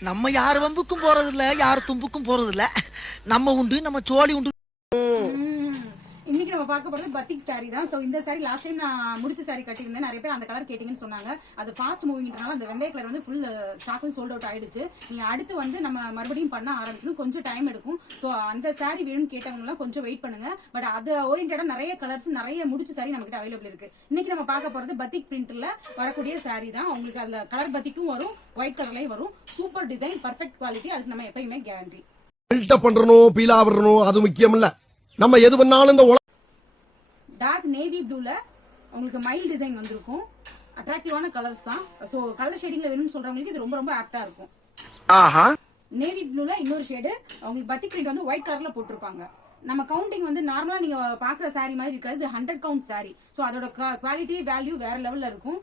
நம்ம யார் வம்புக்கும் போறது இல்ல யார் தும்புக்கும் போறது இல்ல நம்ம உண்டு நம்ம சோழி உண்டு. பார்க்க போறது பத்திக் சாரி தான். ஸோ இந்த சாரி லாஸ்ட் டைம் நான் முடிச்ச சாரி கட்டியிருந்தேன். நிறைய பேர் அந்த கலர் கேட்டிங்கன்னு சொன்னாங்க. அது ஃபாஸ்ட் மூவிங்ன்றனால அந்த வெந்தய கலர் வந்து ஃபுல் ஸ்டாக்கும் சோல்ட் அவுட் ஆயிடுச்சு. நீங்க அடுத்து வந்து நம்ம மறுபடியும் பண்ண ஆரம்பிக்கணும். கொஞ்சம் டைம் எடுக்கும். ஸோ அந்த சாரி வேணும்னு கேட்டவங்கெல்லாம் கொஞ்சம் வெயிட் பண்ணுங்க. பட் அது ஓரியன்டா நிறைய கலர்ஸ் நிறைய முடிச்ச சாரி நம்ம கிட்ட அவைலபிள் இருக்கு. இன்னைக்கு நம்ம பார்க்க போறது பத்திக் பிரிண்ட்ல வரக்கூடிய சாரி தான். உங்களுக்கு அதுல கலர் பத்திக்கும் வரும் ஒயிட் கலர்லயும் வரும். சூப்பர் டிசைன் பர்ஃபெக்ட் குவாலிட்டி அதுக்கு நம்ம எப்பயுமே கேரண்டி பில்டப் பண்றணும் பீலா விடணும். அது முக்கியம் இல்ல நம்ம எது பண்ணாலும் இந்த டார்க் நேவி ப்ளூல உங்களுக்கு மைல் டிசைன் வந்திருக்கும். அட்ராக்டிவான கலர்ஸ் தான். ஸோ கலர் ஷேடிங்ல வேணும்னு சொல்றவங்களுக்கு இது ரொம்ப ரொம்ப ஆப்டா இருக்கும். நேவி ப்ளூல இன்னொரு ஷேடு உங்களுக்கு பத்தி பிரிண்ட் வந்து ஒயிட் கலர்ல போட்டிருப்பாங்க. நம்ம கவுண்டிங் வந்து நார்மலா நீங்க பாக்குற saree மாதிரி இருக்காது. இது ஹண்ட்ரட் கவுண்ட் saree. ஸோ அதோட குவாலிட்டி வேல்யூ வேற லெவல்ல இருக்கும்.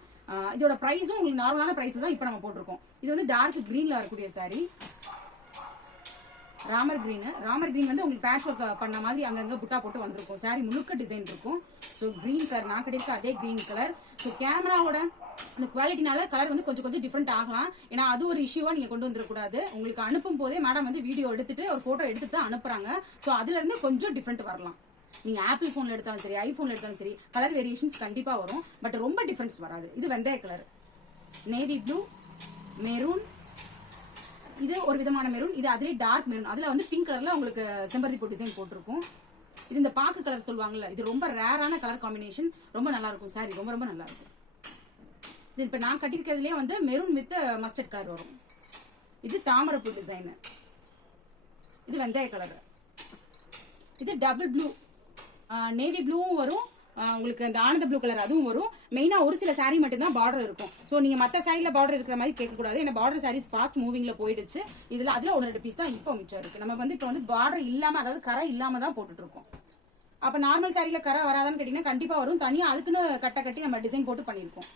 இதோட பிரைஸும் உங்களுக்கு நார்மலான பிரைஸ் தான் இப்போ நம்ம போட்டிருக்கோம். இது வந்து டார்க் கிரீன்ல வரக்கூடிய saree. Ramar green Ramar green வந்து உங்களுக்கு பேட்ச் ஒர்க் பண்ண மாதிரி அங்கங்க புட்டா போட்டு வந்திருக்கும். சாரி முழுக்க டிசைன் இருக்கும். ஸோ கிரீன் கலர் நான் கிடைக்க அதே கிரீன் கலர் ஸோ கேமராவோட இந்த குவாலிட்டினால கலர் வந்து கொஞ்சம் கொஞ்சம் டிஃப்ரெண்ட் ஆகலாம். ஏன்னா அது ஒரு இஷ்யூவா நீங்க கொண்டு வந்துடக்கூடாது உங்களுக்கு அனுப்பும் போதே மேடம் வந்து வீடியோ எடுத்துட்டு ஒரு போட்டோ எடுத்து தான் அனுப்புறாங்க. ஸோ அதுல இருந்து கொஞ்சம் டிஃப்ரெண்ட் வரலாம். நீங்க ஆப்பிள் போன்ல எடுத்தாலும் சரி ஐபோன்ல எடுத்தாலும் சரி கலர் வேரியேஷன்ஸ் கண்டிப்பா வரும். பட் ரொம்ப டிஃபரன்ஸ் வராது. இது வெந்தய கலர் நேவி ப்ளூ மெரூன் இது ஒரு விதமான மெரூன் இது அதிலே டார்க் மெரூன் அதுல வந்து பிங்க் கலர்ல உங்களுக்கு செம்பருத்தி பூ டிசைன் போட்டிருக்கும். இது இந்த பாக்கு கலர் சொல்லுவாங்கல்ல இது ரொம்ப ரேரான கலர் காம்பினேஷன் ரொம்ப நல்லா இருக்கும் சாரி ரொம்ப ரொம்ப நல்லா இருக்கும். இது இப்போ நான் கட்டியிருக்கிறதுலே வந்து மெரூன் வித் மஸ்டர்ட் கலர் வரும். இது தாமரைப்பூ டிசைனு இது வெந்தய கலர் இது டபுள் ப்ளூ நேவி ப்ளூவும் வரும். உங்களுக்கு அந்த ஆனந்த ப்ளூ கலர் அதுவும் வரும். மெயினாக ஒரு சில சாரீ மட்டும்தான் பார்டர் இருக்கும். ஸோ நீங்கள் மற்ற சாரியில் பார்டர் இருக்கிற மாதிரி கேட்கக்கூடாது ஏன்னா பார்டர் சாரீஸ் ஃபாஸ்ட் மூவிங்கில் போயிடுச்சு. இதில் அதில் ஒரு ரெண்டு பீஸ் தான் இப்போ மிச்சம் இருக்குது நம்ம வந்து இப்போ வந்து பார்டர் இல்லாமல் அதாவது கரை இல்லாமல் தான் போட்டுட்ருக்கோம் இருக்கோம். நார்மல் சாரியில் கரை வராதான்னு கேட்டிங்கன்னா கண்டிப்பாக வரும். தனியாக அதுக்குன்னு கட்டை கட்டி நம்ம டிசைன் போட்டு பண்ணியிருக்கோம்.